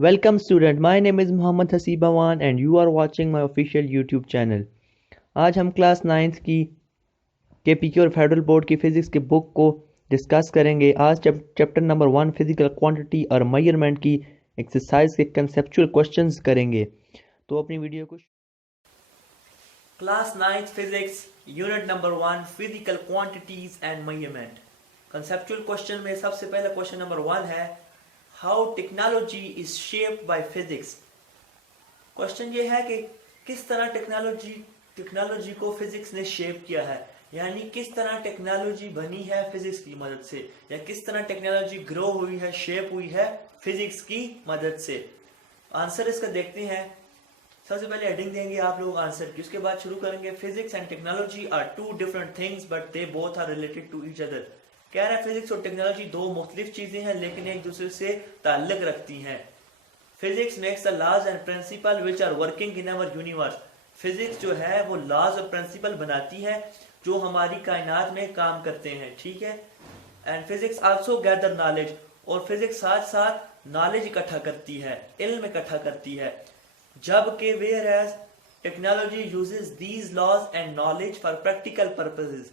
Welcome student, my name is Mohammad Hasib Awan and you are watching my official YouTube channel। आज हम class 9th की KPK और federal board की physics के book को discuss करेंगे। आज चैप्टर नंबर 1 फिजिकल क्वांटिटी और मेजरमेंट की एक्सरसाइज के कंसेप्चुअल क्वेश्चंस करेंगे। तो अपनी वीडियो को class 9th physics unit number 1 physical quantities and measurement. Conceptual question में सबसे पहला क्वेश्चन नंबर 1 है how technology is shaped by physics. Question ये है कि किस तरह टेक्नोलॉजी को फिजिक्स ने शेप किया है, यानी किस तरह टेक्नोलॉजी बनी है फिजिक्स की मदद से, या किस तरह टेक्नोलॉजी ग्रो हुई है, शेप हुई है फिजिक्स की मदद से। आंसर इसका देखते हैं। सबसे पहले हेडिंग देंगे आप लोग आंसर की, उसके बाद शुरू करेंगे। Physics and technology are two different things but they both are related to each other. कह रहा है फिजिक्स और टेक्नोलॉजी दो मुख्तलिफ चीजें हैं लेकिन एक दूसरे से ताल्लुक रखती हैं। Physics makes the laws and principle which are working in our universe. Physics जो है वो लॉज और प्रिंसिपल बनाती है जो हमारी कायनात में काम करते हैं, ठीक है। And physics also gather knowledge, और फिजिक्स साथ साथ नॉलेज इकट्ठा करती है, इल्म इकट्ठा करती है। जबकि whereas technology uses these laws and knowledge for practical purposes.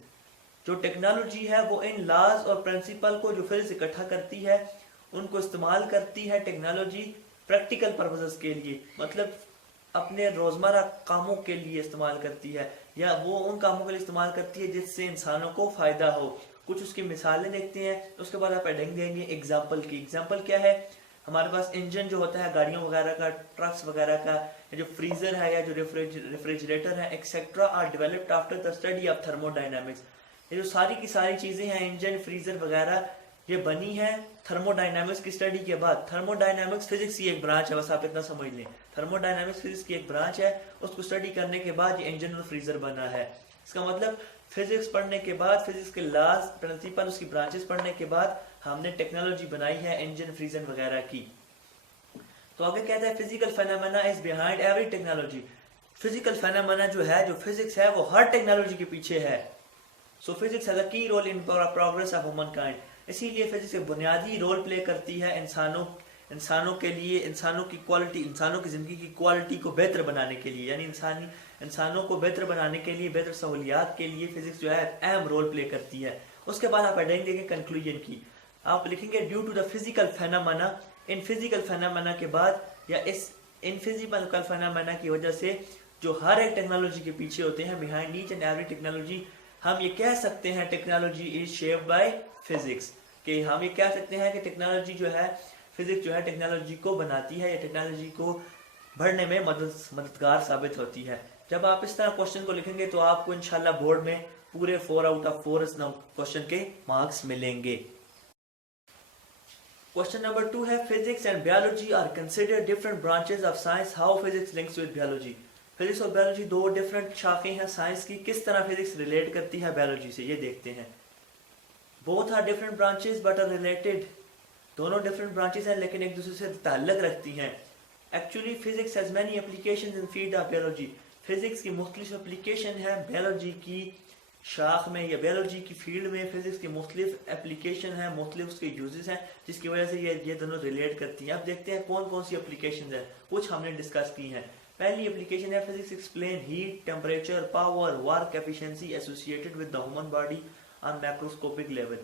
जो टेक्नोलॉजी है वो इन लॉज और प्रिंसिपल को जो फिजिक्स इकट्ठा करती है उनको इस्तेमाल करती है टेक्नोलॉजी प्रैक्टिकल पर्पसेस के लिए, मतलब अपने रोजमर्रा कामों के लिए इस्तेमाल करती है, या वो उन कामों के लिए इस्तेमाल करती है जिससे इंसानों को फायदा हो। कुछ उसकी मिसालें देखते हैं, उसके बाद आप हेडिंग देंगे एग्जाम्पल की। एग्जाम्पल क्या है, हमारे पास इंजन जो होता है गाड़ियों वगैरह का, ट्रक्स वगैरह का, या जो फ्रीजर है या जो रेफ्रिजरेटर है etcetera are developed after the study of thermodynamics. ये जो सारी की सारी चीजें हैं, इंजन, फ्रीजर वगैरह, ये बनी है थर्मोडायनामिक्स की स्टडी के बाद। थर्मोडायनामिक्स फिजिक्स की एक ब्रांच है, बस आप इतना समझ लें। थर्मोडायनामिक्स फिजिक्स की एक ब्रांच है, उसको स्टडी करने के बाद ये इंजन और फ्रीजर बना है। इसका मतलब फिजिक्स पढ़ने के बाद, फिजिक्स के लॉज, प्रिंसिपल, उसकी ब्रांचेस पढ़ने के बाद हमने टेक्नोलॉजी बनाई है इंजन, फ्रीजर वगैरह की। तो आगे कहता है physical phenomena is behind every technology. Physical phenomena जो है, जो फिजिक्स है, वो हर टेक्नोलॉजी के पीछे है। सो physics has a key role in progress of humankind. इसीलिए फिजिक्स एक बुनियादी रोल प्ले करती है इंसानों के लिए, इंसानों की क्वालिटी, इंसानों की जिंदगी की क्वालिटी को बेहतर बनाने के लिए, यानी इंसानों को बेहतर बनाने के लिए, बेहतर सहूलियात के लिए फिजिक्स जो है अहम रोल प्ले करती है। उसके बाद आप हेडिंग देंगे कंक्लूजन की, आप लिखेंगे due to the physical phenomena. इन फिजिकल फेनोमेना के बाद या इस इन फिजिकल फेनोमेना की वजह से जो हर एक टेक्नोलॉजी के पीछे होते हैं, behind each and every technology, हम ये कह सकते हैं technology is shaped by physics. कि हम ये कह सकते हैं कि टेक्नोलॉजी जो है, फिजिक्स जो है टेक्नोलॉजी को बनाती है या टेक्नोलॉजी को बढ़ने में मददगार साबित होती है। जब आप इस तरह क्वेश्चन को लिखेंगे तो आपको इंशाल्लाह बोर्ड में पूरे 4 आउट ऑफ 4 इस क्वेश्चन के मार्क्स मिलेंगे। क्वेश्चन नंबर 2 है physics and biology are considered different branches of science, how physics links with biology. Physics और बायोलॉजी दो डिफरेंट शाखें हैं साइंस की, किस तरह फिजिक्स रिलेट करती है बायोलॉजी से, ये देखते हैं। Both are different branches but are related. दोनों डिफरेंट ब्रांचेस हैं लेकिन एक दूसरे से ताल्लुक रखती हैं। Actually physics has many applications in field of biology. Physics की मुख्तलिफ एप्लीकेशन है बायोलॉजी की शाख में, या बायोलॉजी की फील्ड में फिजिक्स की मुख्तलिफ एप्लीकेशन है, मुख्तलिफ उसके यूजेस हैं जिसकी वजह से ये दोनों रिलेट करती हैं। अब देखते हैं कौन कौन सी एप्लीकेशन है, कुछ हमने डिस्कस की हैं। पहली एप्लीकेशन है physics explain heat, temperature, power, work efficiency associated with the human body on macroscopic level.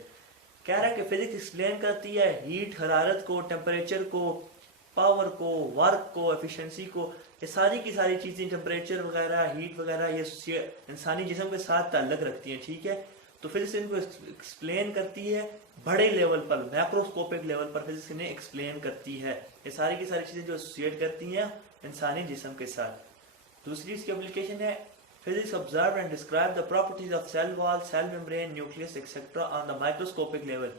कह रहा है कि फिजिक्स एक्सप्लेन करती है हीट, हरारत को, टेम्परेचर को, पावर को, वर्क को, एफिशिएंसी को, ये सारी की सारी चीजें, टेम्परेचर वगैरह, हीट वगैरह, ये इंसानी जिस्म के साथ ताल्लुक रखती हैं, ठीक है। तो फिजिक्स इनको एक्सप्लेन करती है बड़े लेवल पर, मैक्रोस्कोपिक लेवल पर फिजिक्स इन्हें एक्सप्लेन करती है। ये सारी की सारी चीजें जो एसोसिएट करती हैं इंसानी जिस्म के साथ। दूसरी इसकी एप्लीकेशन है physics observe and describe the properties of cell wall, cell membrane, nucleus etcetera on the microscopic level.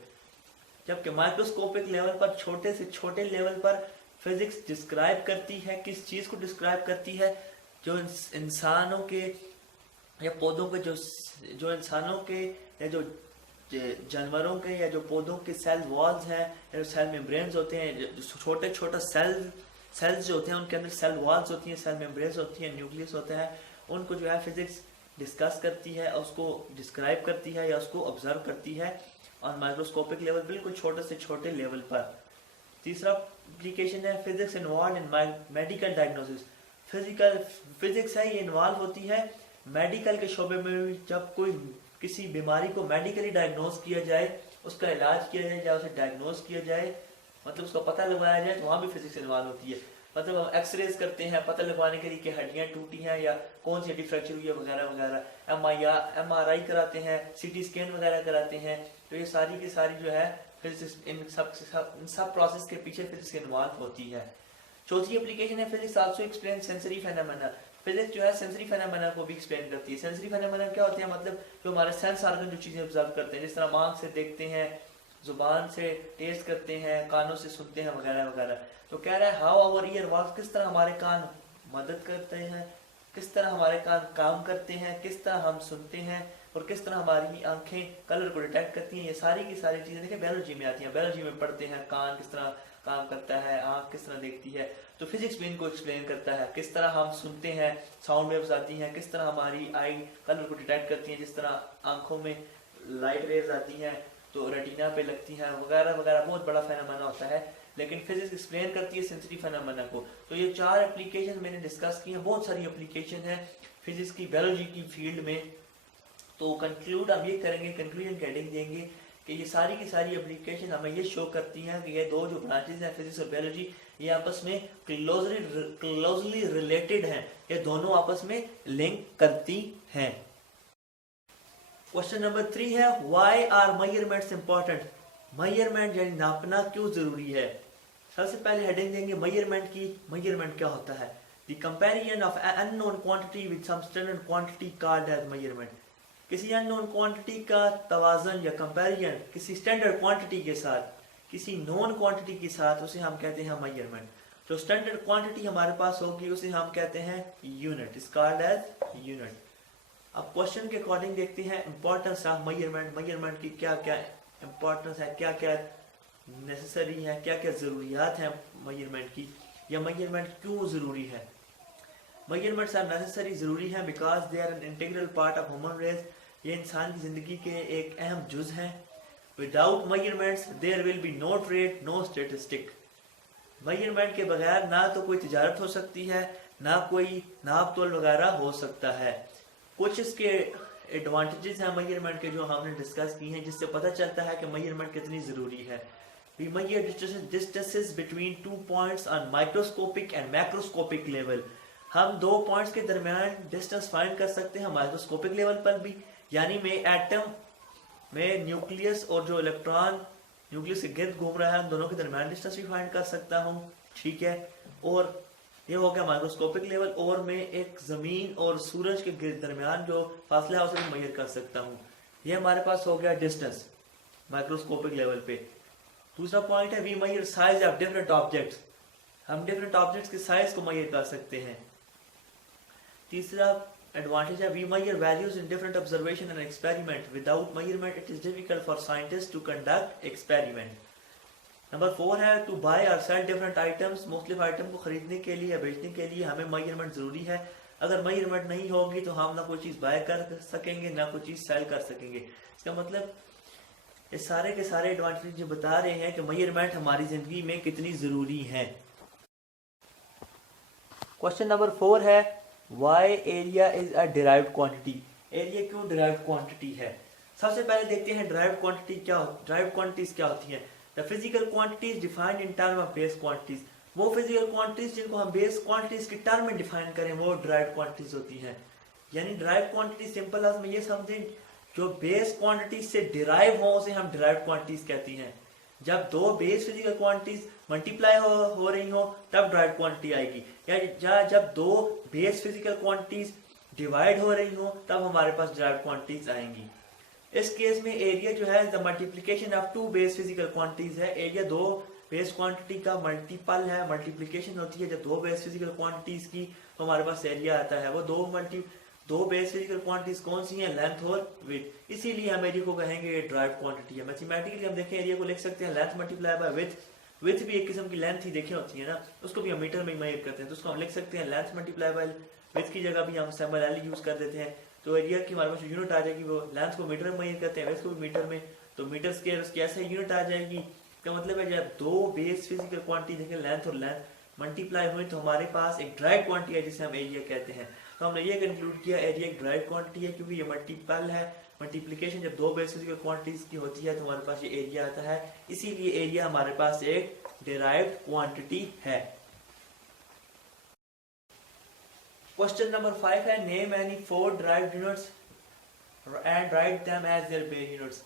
जबकि माइक्रोस्कोपिक लेवल पर, छोटे से छोटे लेवल पर फिजिक्स डिस्क्राइब करती है, किस चीज को डिस्क्राइब करती है, जो इंसानों के या पौधों के, जो इंसानों के या जो जानवरों के या जो पौधों के सेल वॉल्स हैं या जो सेल मेम्ब्रेन्स होते हैं, जो छोटे छोटे सेल्स जो होते हैं उनके अंदर सेल वॉल्स होती हैं, सेल मेम्ब्रेन्स होती हैं, न्यूक्लियस होता है, उनको जो है फिजिक्स डिस्कस करती है, उसको डिस्क्राइब करती है या उसको ऑब्जर्व करती है ऑन माइक्रोस्कोपिक लेवल, बिल्कुल छोटे से छोटे लेवल पर। तीसरा एप्लीकेशन है physics involve in medical diagnosis. Physics है ये इन्वॉल्व होती है मेडिकल के शोबे में भी। जब कोई किसी बीमारी को मेडिकली डायग्नोज किया जाए, उसका इलाज किया जाए या उसे डायग्नोज किया जाए, मतलब उसका पता लगाया जाए, तो वहाँ भी फिजिक्स इन्वॉल्व होती है। मतलब हम एक्सरेज करते हैं पता लगवाने के लिए कि हड्डियाँ टूटी हैं या कौन सी हड्डी फ्रैक्चर हुई है वगैरह वगैरह। MRI कराते हैं, CT स्कैन वगैरह कराते हैं। तो ये सारी की सारी जो है फिजिक्स, इन सब प्रोसेस के पीछे फिजिक्स इन्वॉल्व होती है। चौथी एप्लीकेशन है physics also explain sensory phenomena. Physics जो है सेंसरी फेनोमेना को भी एक्सप्लेन करती है। सेंसरी फेनोमेना क्या होते हैं, मतलब जो हमारे सेंस ऑर्गन जो चीजें ऑब्जर्व करते हैं, जिस तरह आंख से देखते हैं, जुबान से टेस्ट करते हैं, कानों से सुनते हैं वगैरह वगैरह। तो कह रहा है हाउ आवर ईयर वर्क्स, किस तरह हमारे कान मदद करते हैं, किस तरह हमारे कान काम करते हैं, किस तरह हम सुनते हैं और किस तरह हमारी आंखें कलर को डिटेक्ट करती हैं। ये सारी की सारी चीजें देखिए बायोलॉजी में आती हैं। बायोलॉजी में पढ़ते हैं कान किस तरह काम करता है, आंख किस तरह देखती है। तो फिजिक्स भी इनको एक्सप्लेन करता है, किस तरह हम सुनते हैं, साउंड वेव्स आती हैं, किस तरह हमारी आई कलर को डिटेक्ट करती हैं, जिस तरह आंखों में लाइट रेज आती हैं तो रेटिना पे लगती हैं वगैरह वगैरह। बहुत बड़ा फेनोमेना होता है, लेकिन फिजिक्स एक्सप्लेन करती है सेंसरी फेनोमेना को। तो ये 4 एप्लीकेशन मैंने डिस्कस की हैं। बहुत सारी एप्लीकेशन है फिजिक्स की बायोलॉजी की फील्ड में। तो कंक्लूड हम ये करेंगे, कंक्लूजन की हेडिंग देंगे कि ये सारी की सारी एप्लीकेशन हमें ये शो करती हैं कि ये दो जो ब्रांचेज हैं फिजिक्स और बायोलॉजी, ये आपस में क्लोजली रिलेटेड हैं। ये दोनों आपस में लिंक करती हैं। क्वेश्चन नंबर 3 है why are measurements important. Measurement यानी नापना क्यों जरूरी है। सबसे पहले हेडिंग देंगे मेजरमेंट की। मेजरमेंट क्या होता है, the comparison of unknown quantity with some standard quantity called as measurement. किसी अननोन क्वांटिटी का तवाजन या कंपैरिजन किसी स्टैंडर्ड क्वांटिटी के साथ, किसी नॉन क्वांटिटी के साथ, उसे हम कहते हैं मेजरमेंट। जो स्टैंडर्ड क्वांटिटी हमारे पास होगी उसे हम कहते हैं unit, is called as unit. अब क्वेश्चन के अकॉर्डिंग देखते हैं इंपॉर्टेंस ऑफ मेजरमेंट। मेजरमेंट की क्या क्या इंपॉर्टेंस है, क्या क्या नेसेसरी है, क्या क्या जरूरियात हैं मेजरमेंट की, या मेजरमेंट क्यों जरूरी है। मेजरमेंट्स आर नेसेसरी, जरूरी हैं because they are an integral part of human race. ये इंसान की जिंदगी के एक अहम जुज हैं। Without measurements there will be no trade, no statistic. Measurement के बगैर ना तो कोई तिजारत हो सकती है, ना कोई नाप तोल वगैरह हो सकता है। कुछ इसके एडवांटेजेस हैं मेजरमेंट के जो हमने डिस्कस की हैं, जिससे पता चलता है कि मेजरमेंट कितनी जरूरी है। We measure distances between 2 points on microscopic and macroscopic level। हम 2 पॉइंट्स के दरमियान डिस्टेंस फाइंड कर सकते हैं माइक्रोस्कोपिक लेवल पर भी, यानी में एटम में न्यूक्लियस और जो इलेक्ट्रॉन न्यूक्लियस के गिर्द घूम रहा है, उन दोनों के दरमियान डिस्टेंस भी फाइंड कर सकता हूँ, ठीक है। और ये हो गया माइक्रोस्कोपिक लेवल। और मैं एक जमीन और सूरज के दरमियान जो फासला है उसे भी मेजर कर सकता हूँ। ये हमारे पास हो गया डिस्टेंस माइक्रोस्कोपिक लेवल पे। दूसरा पॉइंट है we measure size of different objects. हम डिफरेंट ऑब्जेक्ट्स के साइज को मेजर कर सकते हैं। तीसरा एडवांटेज है we measure values in different observation and experiment. Without measurement it is difficult for scientist to conduct experiment. Number 4 है टू बाय और सेल डिफरेंट आइटम्स। मुख्तलिफ आइटम को खरीदने के लिए या बेचने के लिए हमें मेजरमेंट जरूरी है। अगर मेजरमेंट नहीं होगी तो हम ना कोई चीज बाय कर सकेंगे, ना कोई चीज सेल कर सकेंगे। इसका मतलब ये सारे के सारे एडवांटेज जो बता रहे हैं कि मेजरमेंट हमारी जिंदगी में कितनी जरूरी है। क्वेश्चन नंबर 4 है why area is a derived quantity. Area क्यों डिराइव्ड क्वांटिटी है। सबसे पहले देखते हैं डिराइव्ड क्वांटिटी क्या, डिराइव्ड क्वांटिटीज क्या होती हैं। The physical quantities defined in term of base quantities. वो फिजिकल क्वांटिटीज जिनको हम बेस क्वांटिटीज के टर्म में डिफाइन करें वो डिराइव्ड क्वांटिटीज होती हैं। यानी डिराइव्ड क्वांटिटी सिंपल में ये समझें जो बेस क्वांटिटीज से डिराइव हो उसे हम डिराइव्ड क्वांटिटीज कहती हैं। जब दो बेस फिजिकल क्वांटिटीज मल्टीप्लाई हो रही हो तब डिराइव्ड क्वांटिटी आएगी, या जब दो बेस फिजिकल क्वांटिटीज डिवाइड हो रही हो तब हमारे पास डिराइव्ड क्वांटिटीज आएंगी। इस केस में एरिया जो है the multiplication of 2 base physical quantities है। एरिया दो बेस क्वांटिटी का मल्टीपल है, मल्टीप्लिकेशन होती है जब दो बेस फिजिकल क्वांटिटीज की, तो हमारे पास एरिया आता है। वो दो बेस फिजिकल क्वांटिटीज कौन सी हैं, लेंथ और विड्थ। इसीलिए हम एरिया को कहेंगे डिराइव्ड क्वांटिटी है। मैथमेटिकली हम देखें एरिया को लिख सकते हैं length multiply by width. Width भी एक किस्म की लेंथ ही देखी होती है ना, उसको भी हम मीटर में मेजर करते हैं, तो उसको हम लिख सकते हैं लेंथ मल्टीप्लाई बाय विड्थ की जगह भी हम सिंबल एल यूज कर देते हैं। तो एरिया की हमारे पास यूनिट आ जाएगी, वो लेंथ को मीटर में मेजर करते हैं, विड्थ को भी मीटर में, तो मीटर स्क्वायर उसकी ऐसे यूनिट आ जाएगी। इसका मतलब है जब दो बेस फिजिकल क्वांटिटी देखें, लेंथ और लेंथ मल्टीप्लाई हुई तो हमारे पास एक ड्राइव क्वांटिटी है जिसे हम एरिया कहते हैं। तो हमने ये कंक्लूड किया एरिया एक ड्राइव क्वांटिटी है क्योंकि ये मल्टीपल है। मल्टीप्लिकेशन जब दो बेस फिजिकल क्वांटिटीज की होती है तो हमारे पास ये एरिया आता है, इसीलिए एरिया हमारे पास एक डिराइव्ड क्वांटिटी है। क्वेश्चन नंबर 5 है name any 4 derived units and write them as their base units.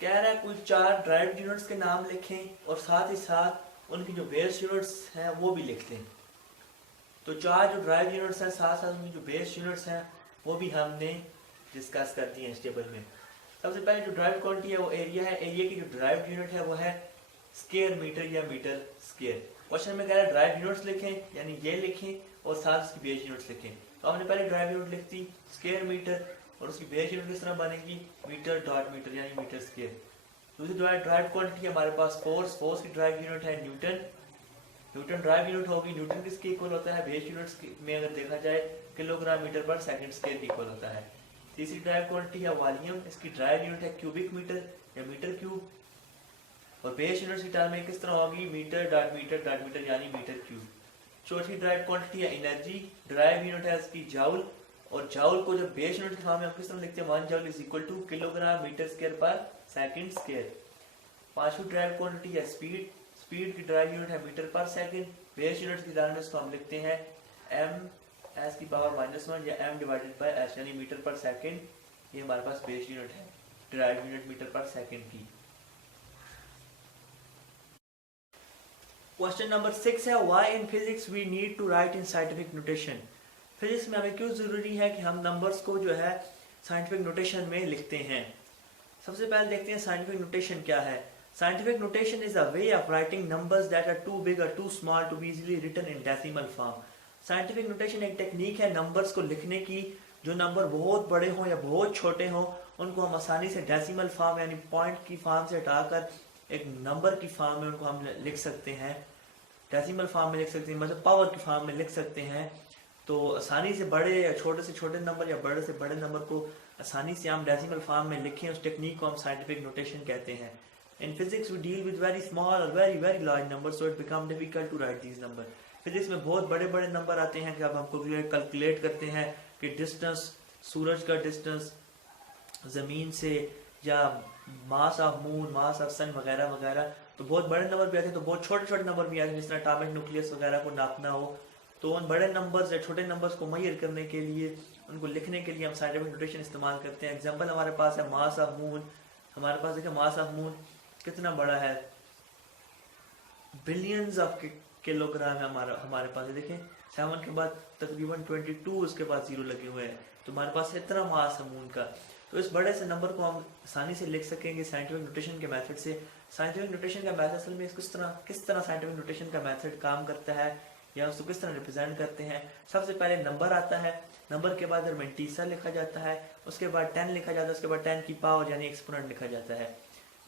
कह रहा है कुल 4 डिराइव्ड यूनिट्स के नाम लिखें और साथ ही साथ उनकी जो बेस यूनिट्स हैं वो भी लिख दें। तो 4 जो ड्राइव यूनिट्स हैं साथ साथ उनकी जो बेस यूनिट्स हैं वो भी हमने डिस्कस कर दिए हैं इस टेबल में। सबसे पहले जो ड्राइव क्वांटिटी है वो एरिया है। एरिया की जो ड्राइव यूनिट है वो है स्क्वायर मीटर या मीटर स्क्वायर। क्वेश्चन में कह रहा है ड्राइव यूनिट्स लिखें, यानी ये लिखें और साथ उसकी बेस यूनिट्स लिखें। तो हमने पहले ड्राइव यूनिट लिख दी स्क्वायर मीटर और उसकी बेस यूनिट किस तरह बनेगी मीटर डॉट मीटर यानी मीटर स्क्वायर। दूसरी ड्राइव क्वांटिटी हमारे पास फोर्स, फोर्स की ड्राइव यूनिट है न्यूटन, न्यूटन ड्राइव यूनिट होगी। न्यूटन किसके इक्वल होता है बेस यूनिट्स में अगर देखा जाए kilogram metre per second square के इक्वल होता है। तीसरी ड्राइव क्वांटिटी है वॉल्यूम, इसकी ड्राइव यूनिट है क्यूबिक मीटर या मीटर क्यूब और बेस यूनिट की टर्म में किस तरह होगी मीटर डॉट मीटर यानी मीटर क्यूब। चौथी ड्राइव क्वांटिटी है एनर्जी, ड्राइव यूनिट है इसकी जाउल और जाउल को जब बेस यूनिट के फॉर्म में हम किस तरह लिखते हैं 1 joule is equal to kilogram metre square per second square. पांचवी ड्राइव क्वांटिटी है स्पीड, स्पीड की ड्राइव यूनिट है metre per second. Base unit की टर्म में इसको हम लिखते हैं m s की पावर -1 या m डिवाइडेड बाय s यानी मीटर पर सेकंड। ये हमारे पास बेस यूनिट है derive unit metre per second की। क्वेश्चन नंबर 6 है why in physics we need to write in scientific notation. Physics में हमें क्यों जरूरी है कि हम नंबर्स को जो है साइंटिफिक नोटेशन में लिखते हैं। सबसे पहले देखते हैं साइंटिफिक नोटेशन क्या है। Scientific notation is a way of writing numbers that are too big or too small to be easily written in decimal form. Scientific notation एक टेक्निक है नंबर्स को लिखने की, जो नंबर बहुत बड़े हों या बहुत छोटे हों उनको हम आसानी से डेसिमल फॉर्म यानी पॉइंट की फॉर्म से हटाकर एक नंबर की फॉर्म में उनको हम लिख सकते हैं, डेसिमल फॉर्म में लिख सकते हैं, मतलब पावर की फॉर्म में लिख सकते हैं। तो आसानी से बड़े या छोटे से छोटे नंबर या बड़े से बड़े नंबर को आसानी से हम डेसिमल फॉर्म में लिखें, उस टेक्निक को हम साइंटिफिक नोटेशन कहते हैं। In physics we deal with very small or very very large number so it become difficult to write these number. Physics में बहुत बड़े बड़े नंबर आते हैं कि अब हमको कैलकुलेट करते हैं कि डिस्टेंस, सूरज का डिस्टेंस जमीन से या mass of moon, mass of sun वगैरह वगैरह। तो बहुत बड़े नंबर भी आते हैं, तो बहुत छोटे छोटे नंबर भी आते हैं जिस तरह एटॉमिक न्यूक्लियस वगैरह को नापना हो। तो उन बड़े नंबर्स या छोटे नंबर्स को मेजर करने के लिए, उनको लिखने के लिए हम साइंटिफिक नोटेशन इस्तेमाल करते हैं। एग्जांपल हमारे पास है मास ऑफ मून। हमारे पास देखिए मास ऑफ मून कितना बड़ा है, बिलियंस ऑफ किलोग्राम है हमारे पास। देखें 7 के बाद तकरीबन 22 उसके बाद 0 लगे हुए हैं, तो हमारे पास इतना मास है मून का। तो इस बड़े से नंबर को हम आसानी से लिख सकेंगे साइंटिफिक नोटेशन के मेथड से। साइंटिफिक नोटेशन का मेथड असल में किस तरह साइंटिफिक नोटेशन का मेथड काम करता है या उसको किस तरह रिप्रेजेंट करते हैं। सबसे पहले नंबर आता है, नंबर के बाद मेंटीसा लिखा जाता है, उसके बाद 10 लिखा जाता है, उसके बाद 10 की पावर यानी एक्सपोनेंट लिखा जाता है।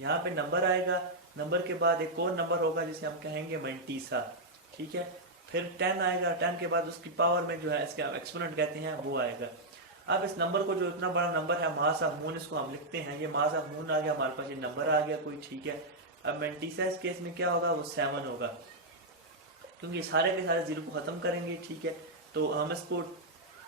यहाँ पे नंबर आएगा, नंबर के बाद एक और नंबर होगा जिसे हम कहेंगे मेंटीसा, ठीक है। फिर 10 आएगा, 10 के बाद उसकी पावर में जो है इसके एक्सपोनेंट कहते हैं वो आएगा। अब इस नंबर को, जो इतना बड़ा नंबर है मास ऑफ मून, इसको हम लिखते हैं, ये मास ऑफ मून आ गया हमारे पास, ये नंबर आ गया कोई, ठीक है। अब मेंटीसा इस केस में क्या होगा, वो 7 होगा, क्योंकि सारे के सारे 0 को खत्म करेंगे, ठीक है। तो हम इसको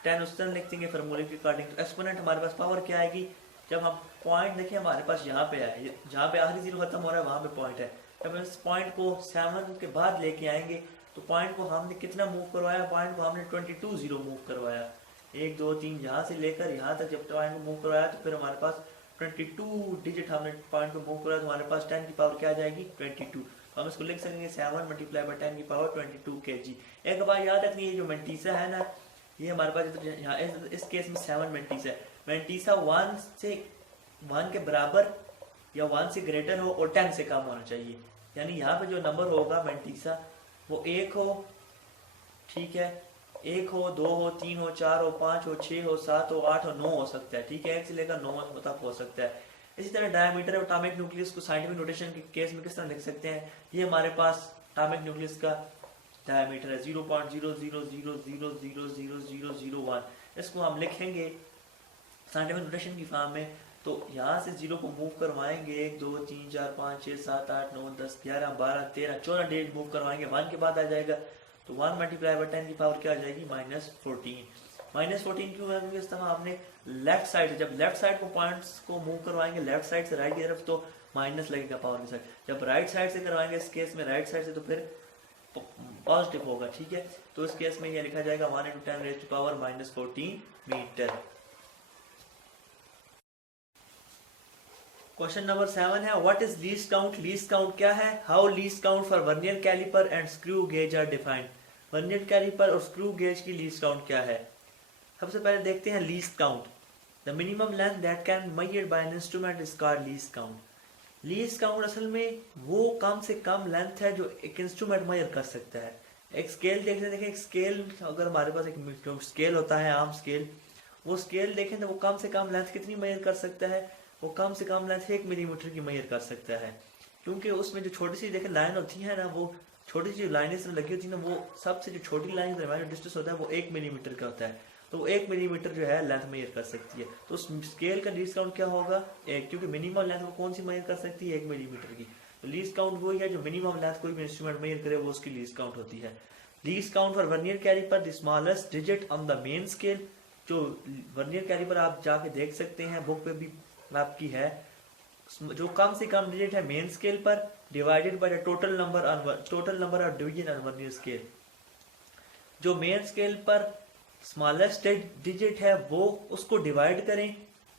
10 उस तरह लिख देंगे फार्मूले के अकॉर्डिंग। तो एक्सपोनेंट हमारे पास पावर क्या आएगी, जब हम पॉइंट देखिए हमारे पास यहाँ पे है, जहाँ पे आखिरी 0 खत्म हो रहा है वहाँ पे पॉइंट है। जब हम इस पॉइंट को 7 के बाद लेके आएंगे तो पॉइंट को हमने कितना मूव करवाया, पॉइंट को हमने 22 0 मूव करवाया, 1 2 3 यहाँ से लेकर यहाँ तक जब पॉइंट को मूव करवाया तो फिर हमारे पास 22 डिजिट हमने पॉइंट को मूव करवाया, तो हमारे पास 10 की पावर क्या आ जाएगी 22। तो हम इसको लिख सकेंगे 7 मल्टीप्लाई बाय 10 की पावर 22 kg। एक बार याद रखनी है, जो मेंटीसा है ना, ये हमारे पास यहाँ इस केस में 7 मेंटीसा है। मेंटीसा 1 के बराबर या 1 से ग्रेटर हो और 10 से कम होना चाहिए, यानी यहाँ पे जो नंबर होगा मेंटीसा वो 1 हो, ठीक है, 1 हो, 2 हो, 3 हो, 4 हो, 5 हो, 6 हो, 7 हो, 8 हो, 9 हो सकता है, ठीक है, 1 से लेकर 9 तक हो सकता है। इसी तरह डायमीटर और एटॉमिक न्यूक्लियस को साइंटिफिक नोटेशन के केस में किस तरह लिख सकते हैं, ये हमारे पास एटॉमिक न्यूक्लियस का डायमीटर है 0.00000001। इसको हम लिखेंगे साइंटिफिक नोटेशन की फॉर्म में तो यहाँ से 0 को मूव करवाएंगे 1 2 3 4 5 6 7 8 9 10 11 12 13 14 डिजिट मूव करवाएंगे, 1 के बाद आ जाएगा। तो 1 मल्टीप्लाई बाई 10 की पावर क्या आ जाएगी, -14। -14 क्यों है, क्योंकि इस तरह आपने लेफ्ट साइड, जब लेफ्ट साइड को पॉइंट्स को मूव करवाएंगे लेफ्ट साइड से राइट की तरफ तो माइनस लगेगा पावर के साथ, जब राइट साइड से करवाएंगे इस केस में राइट साइड से तो फिर पॉजिटिव होगा। ठीक है, तो इस केस में यह लिखा जाएगा 1 × 10 raise to power -14 metre. Question number 7 है what is least count. Least count क्या है, how least count for vernier caliper and screw gauge are defined. Vernier caliper और स्क्रू गेज की लीस्ट काउंट क्या है। सबसे पहले देखते हैं least count. The minimum length that can measured by an instrument is called least count. Least count असल में वो कम से कम लेंथ है जो एक इंस्ट्रूमेंट मेजर कर सकता है। एक स्केल देखें, एक स्केल, अगर हमारे पास एक स्केल होता है आम स्केल, वो स्केल देखें तो वो कम से कम लेंथ कितनी मेजर कर सकता है, वो कम से कम लेंथ 1 मिलीमीटर की मेजर कर सकता है। क्योंकि उसमें जो छोटी सी देखें लाइन होती है ना, वो छोटी सी लाइनें इसमें लगी होती है ना, वो सबसे जो छोटी लाइन के दरमियान जो डिस्टेंस होता है वो 1 मिलीमीटर का होता है, तो वो 1 मिलीमीटर जो है लेंथ मेजर कर सकती है। तो उस स्केल का लीस्ट काउंट क्या होगा, 1, क्योंकि मिनिमम लेंथ वो कौन सी मेजर कर सकती है, 1 मिलीमीटर की। तो लीस्ट काउंट वही है जो मिनिमम लेंथ कोई भी इंस्ट्रूमेंट मेजर करे वो उसकी लीस्ट काउंट होती है। Least count for vernier caliper the smallest digit on the main scale. जो वर्नियर कैलिपर आप जाके देख सकते हैं, बुक पे भी आपकी है, जो कम से कम डिजिट है मेन स्केल पर divided by the total number of division on vernier scale. जो मेन स्केल पर स्मॉलेस्ट डिजिट है वो उसको डिवाइड करें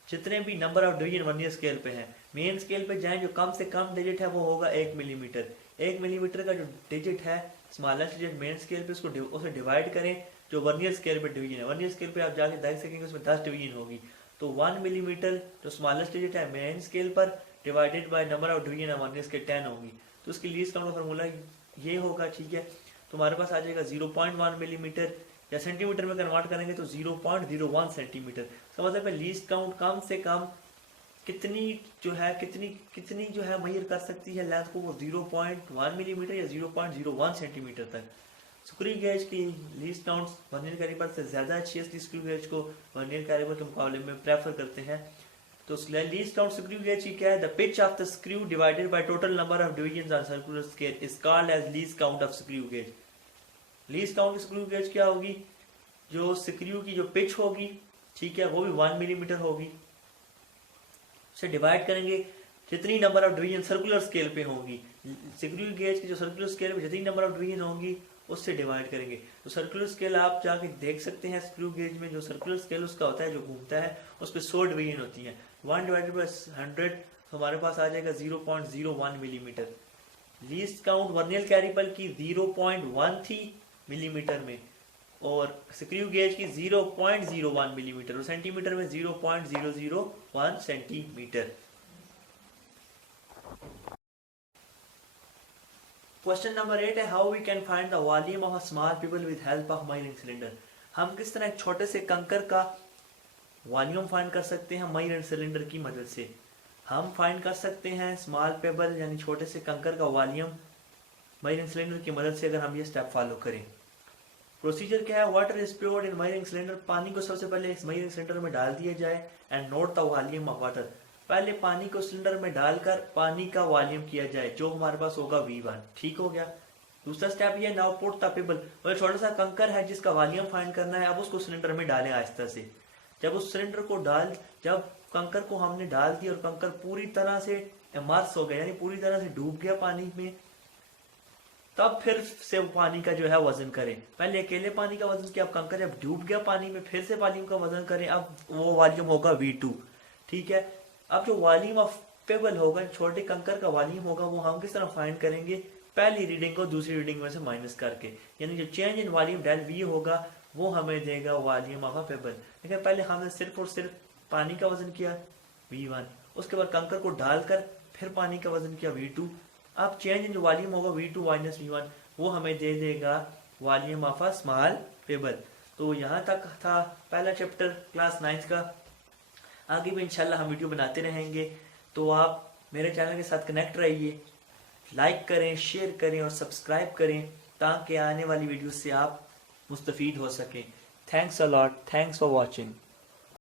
जितने भी number of division vernier scale पे हैं। मेन स्केल पे जाएं, जो कम से कम डिजिट है वो होगा 1 मिलीमीटर। 1 मिलीमीटर का जो डिजिट है स्मॉलेस्ट डिजिट मेन स्केल पे उसे डिवाइड करें जो वर्नियर स्केल पे डिवीजन है। वर्नियर स्केल पे आप जाके देख सकेंगे उसमें 10 डिवीजन होगी। तो 1 मिलीमीटर जो स्मॉलेस्ट डिजिट है मेन स्केल पर divided by number of division of vernier scale 10 होगी। तो उसकी लीस्ट काउंट फार्मूला ये होगा। ठीक है, तो हमारे पास आ जाएगा 0.1 मिलीमीटर, या सेंटीमीटर में कन्वर्ट करेंगे तो 0.01 सेंटीमीटर। इसका मतलब है लीस्ट काउंट कम से कम कितनी जो है मेजर कर सकती है लेंथ को, वो 0.1 मिलीमीटर या 0.01 सेंटीमीटर तक। स्क्रू गेज की लीस्ट काउंट वर्नियर कैलिपर से ज्यादा अच्छी है, इसलिए स्क्रू गेज को वर्नियर कैलिपर के मुकाबले में प्रेफर करते हैं। तो लीस्ट काउंट स्क्रू गेज की क्या है, the pitch of the screw divided by total number of division on circular scale is called as least count of screw gauge. Least count screw gauge क्या होगी, जो screw की जो pitch होगी, ठीक है, वो भी 1 मिलीमीटर होगी, उसे डिवाइड करेंगे जितनी number of division circular scale पे होंगी। स्क्रू गेज की जो सर्कुलर स्केल पे जितनी नंबर ऑफ डिवीजन होंगी उससे डिवाइड करेंगे। तो सर्कुलर स्केल आप जाके देख सकते हैं, स्क्रू गेज में जो सर्कुलर स्केल उसका होता है जो घूमता है उस पर 100 डिवीजन होती है। 1 डिवाइडेड बाय 100 तो हमारे पास आ जाएगा 0.01 millimetre. Least count vernier caliper की 0.1 थी मिलीमीटर में, और स्क्रू गेज की 0.01 मिलीमीटर, और सेंटीमीटर में 0.001 सेंटीमीटर। क्वेश्चन नंबर 8 है how we can find the volume of a small pebble with help of measuring cylinder. हम किस तरह एक छोटे से कंकर का वॉल्यूम फाइंड कर सकते हैं मेजरिंग सिलेंडर की मदद से। हम फाइंड कर सकते हैं स्मॉल पेबल यानी छोटे से कंकर का वॉल्यूम मेजरिंग सिलेंडर की मदद से, अगर हम ये स्टेप फॉलो करें। प्रोसीजर क्या है, water is poured in measuring cylinder. पानी को सबसे पहले इस मेजरिंग सिलेंडर में डाल दिया जाए and note the volume of water. पहले पानी को सिलेंडर में डालकर पानी का वॉल्यूम किया जाए जो हमारे पास होगा V1। ठीक हो गया। दूसरा स्टेप ये, नाउ पुट द पेबल, वो छोटा सा कंकर है जिसका वॉल्यूम फाइंड करना है, अब उसको सिलेंडर में डालें आहिस्ता से। जब कंकर को हमने डाल दिया और कंकर पूरी तरह से इमर्स हो गया यानी पूरी तरह से डूब गया पानी में, तब फिर से पानी का जो है वजन करें। पहले अकेले पानी का वजन किया, अब कंकर जब डूब गया पानी में फिर से वॉल्यूम का वजन करें, अब वो वॉल्यूम होगा V2। ठीक है, अब जो वॉल्यूम ऑफ पेबल होगा, छोटे कंकर का वॉल्यूम होगा, वो हम किस तरह फाइंड करेंगे, पहली रीडिंग को दूसरी रीडिंग में से माइनस करके, यानी जो change in volume del V होगा वो हमें देगा वॉल्यूम ऑफ अ पेबल। देखिए पहले हमने सिर्फ और सिर्फ पानी का वजन किया V1, उसके बाद कंकर को डालकर फिर पानी का वजन किया V2। अब चेंज इन जो वॉल्यूम होगा V2 माइनस V1 वो हमें दे देगा volume of a small payable. तो यहाँ तक था पहला चैप्टर क्लास 9 का। आगे भी इंशाल्लाह हम वीडियो बनाते रहेंगे, तो आप मेरे चैनल के साथ कनेक्ट रहिए, लाइक करें, शेयर करें और सब्सक्राइब करें ताकि आने वाली वीडियो से आप मुस्तफ़ीद हो सकें। Thanks a lot, thanks for watching.